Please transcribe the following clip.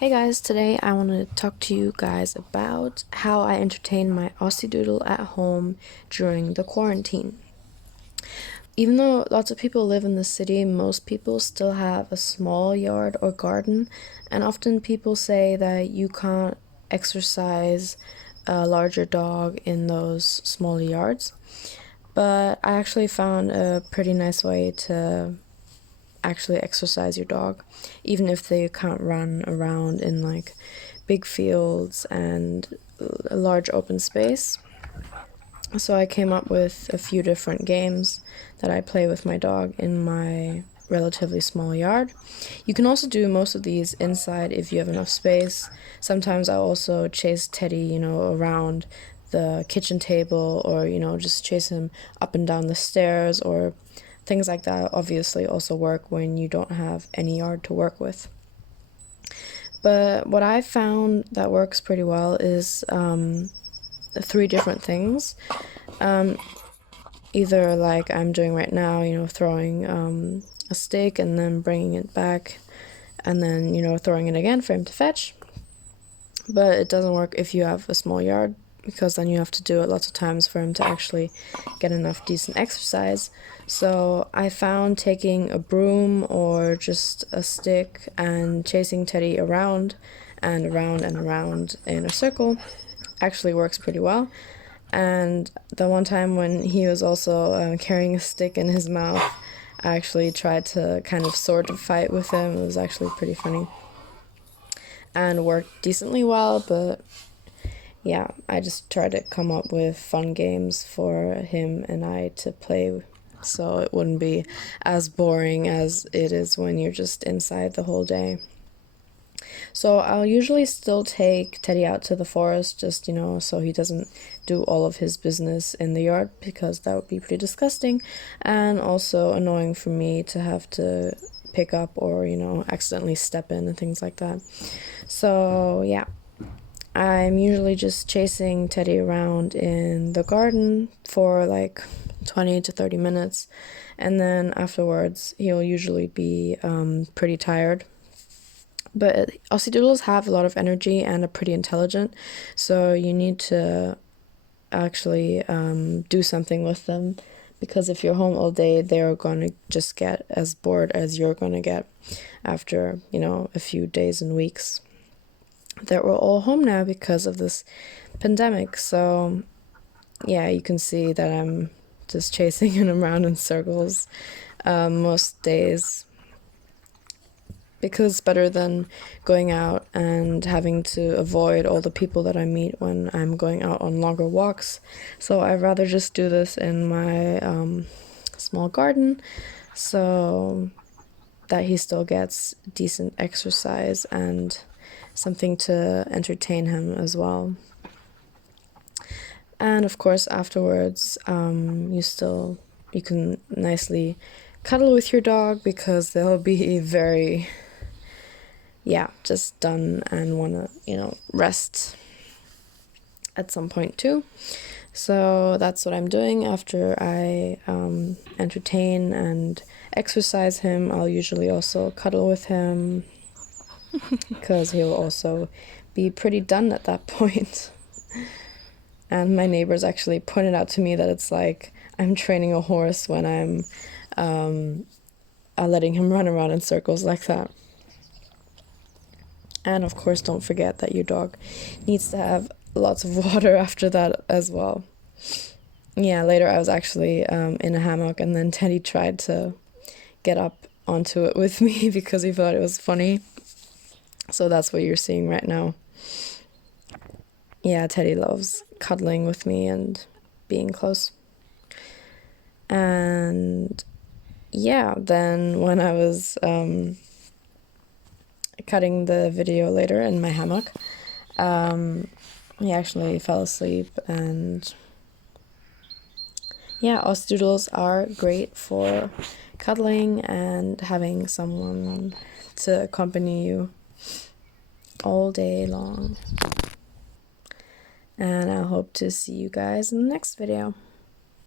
Hey guys, today I want to talk to you guys about how I entertain my Aussiedoodle at home during the quarantine. Even though lots of people live in the city, most people still have a small yard or garden, and often people say that you can't exercise a larger dog in those small yards. But I actually found a pretty nice way to actually exercise your dog, even if they can't run around in like big fields and a large open space. So I came up with a few different games that I play with my dog in my relatively small yard. You can also do most of these inside if you have enough space. Sometimes I also chase Teddy, around the kitchen table, or, just chase him up and down the stairs, or things like that obviously also work when you don't have any yard to work with. But what I found that works pretty well is three different things. Either like I'm doing right now, throwing a stick and then bringing it back, and then, throwing it again for him to fetch. But it doesn't work if you have a small yard, because then you have to do it lots of times for him to actually get enough decent exercise. So I found taking a broom or just a stick and chasing Teddy around and around and around in a circle actually works pretty well. And the one time when he was also carrying a stick in his mouth, I actually tried to kind of sword fight with him. It was actually pretty funny and worked decently well, but yeah, I just try to come up with fun games for him and I to play, so it wouldn't be as boring as it is when you're just inside the whole day. So I'll usually still take Teddy out to the forest, just, so he doesn't do all of his business in the yard, because that would be pretty disgusting and also annoying for me to have to pick up or, accidentally step in and things like that. So yeah, I'm usually just chasing Teddy around in the garden for like 20 to 30 minutes, and then afterwards he'll usually be pretty tired. But Aussiedoodles have a lot of energy and are pretty intelligent, so you need to actually do something with them, because if you're home all day, they're going to just get as bored as you're going to get after, a few days and weeks that we're all home now because of this pandemic. So yeah, you can see that I'm just chasing him around in circles most days, because it's better than going out and having to avoid all the people that I meet when I'm going out on longer walks. So I'd rather just do this in my small garden, so that he still gets decent exercise and something to entertain him as well. And of course, afterwards, you can nicely cuddle with your dog, because they'll be very, just done and want to, rest at some point too. So that's what I'm doing after I entertain and exercise him. I'll usually also cuddle with him, because he'll also be pretty done at that point. And my neighbors actually pointed out to me that it's like I'm training a horse when I'm letting him run around in circles like that. And of course, don't forget that your dog needs to have lots of water after that as well. Yeah, later I was actually in a hammock, and then Teddy tried to get up onto it with me because he thought it was funny. So that's what you're seeing right now. Yeah, Teddy loves cuddling with me and being close. And yeah, then when I was cutting the video later in my hammock, he actually fell asleep. And yeah, Aussiedoodles are great for cuddling and having someone to accompany you all day long. And I hope to see you guys in the next video.